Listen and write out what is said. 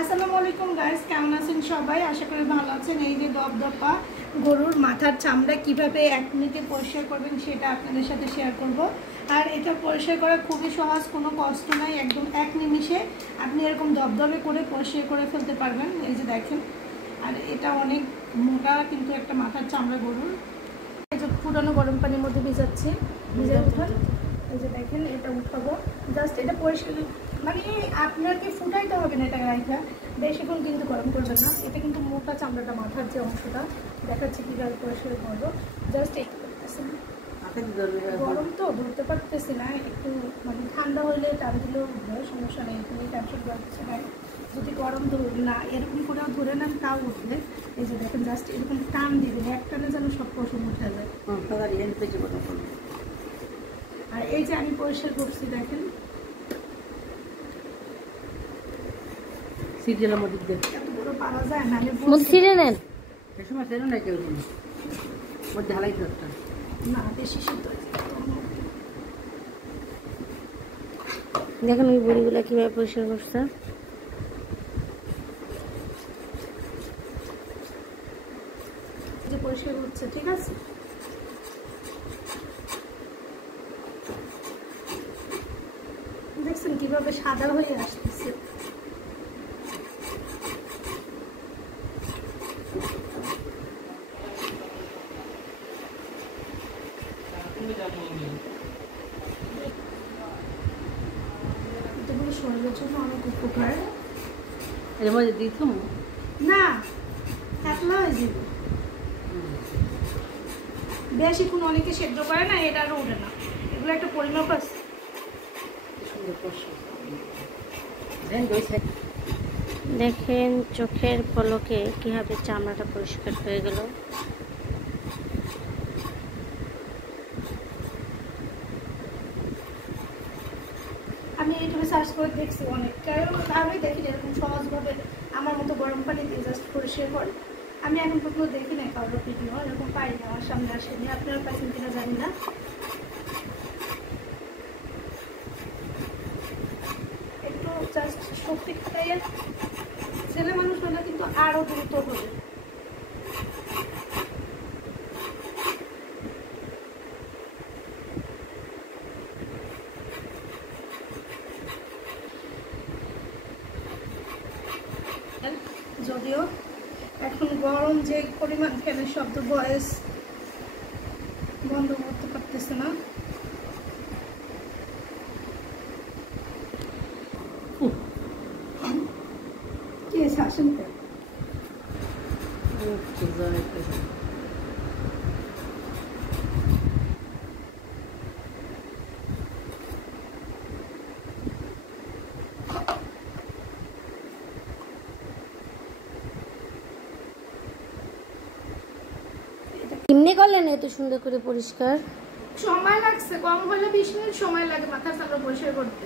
আসসালামু আলাইকুম গাইস, কেমন আছেন সবাই? আশা করি ভালো আছেন। এই যে দপদপা গরুর মাথার চামড়া কিভাবে 1 মিনিটে পরিষ্কার করবেন সেটা আপনাদের সাথে শেয়ার করব। আর এটা পরিষ্কার করা খুবই সহজ, কোনো কষ্ট নাই, একদম 1 নিমিষে আপনি এরকম দপদপে করে পরিষ্কার করে ফেলতে পারবেন। এই যে দেখেন, আর এটা অনেক মোটা কিন্তু একটা মাথার চামড়া গরুর। এই যে পুরানো গরম পানির মধ্যে ভিজাচ্ছি, ভিজে উঠান। এই যে দেখেন, এটা উঠাবো, জাস্ট এটা পরিষ্কার মানে আপনাকে ফুটাইতে হবে না, এটা রাইখা বেশিক্ষণ কিন্তু গরম করবেন না। এটা কিন্তু মোটা চামড়াটা, মাথার যে অংশটা দেখাচ্ছি কীভাবে পরিষ্কার করবো। জাস্ট একটু করতেছি না, গরম তো ধরতে পারতেছি না, একটু মানে ঠান্ডা হইলে টান দিলেও সমস্যা নেই, তুমি টেনশন করছে না। যদি গরম না এরকম করেও ধরে নেন তাও উঠবে। এই যে দেখেন, জাস্ট এরকম টান দিবেন, এক টানে যেন সব পশম উঠে যায়। আর এই যে আমি পরিষ্কার করছি দেখেন, এত বড় পারা যায় না। না বেশি সিদ্ধ হয়ে যায়। দেখেন ওই বড়িগুলা কিভাবে পরিষ্কার করছে। যে পরিষ্কার হচ্ছে, ঠিক আছে। দেখছেন কিভাবে সাদা হয়ে আসতেছে। শরীরের জন্য অনেক উপকার। এর মধ্যে দিতাম না, একলা হয়ে যাবে। বেশিক্ষণ অনেকে সেদ্ধ করে না, এটা আরও ওঠে না। এগুলো একটা পরিমাপ আছে। দেখেন চোখের পলকে কিভাবে চামড়াটা পরিষ্কার হয়ে গেল। আমি ইউটিউবে সার্চ করে দেখছি অনেক, কারণ আমি দেখি এরকম সহজভাবে আমার মতো গরম পানি দিয়ে জাস্ট পরিষ্কার করে। আমি এখন পর্যন্ত দেখি না কারোর ভিডিও, এরকম পাইনি, আমার সামনে আসেনি। আপনারা পাইছেন কিনা জানি না। একটু জাস্ট শক্তি খাটাইয়া ছেলে মানুষ হলে কিন্তু আরও দ্রুত হবে। যদিও এখন গরম যে পরিমাণ, ফ্যানের শব্দ, ভয়েস বন্ধ করতে পারতেছে না। কি আসেন এমনি করলেন এত সুন্দর করে পরিষ্কার? সময় লাগছে, কম হলে 20 মিনিট সময় লাগে মাথার চামড়া পরিষ্কার করতে।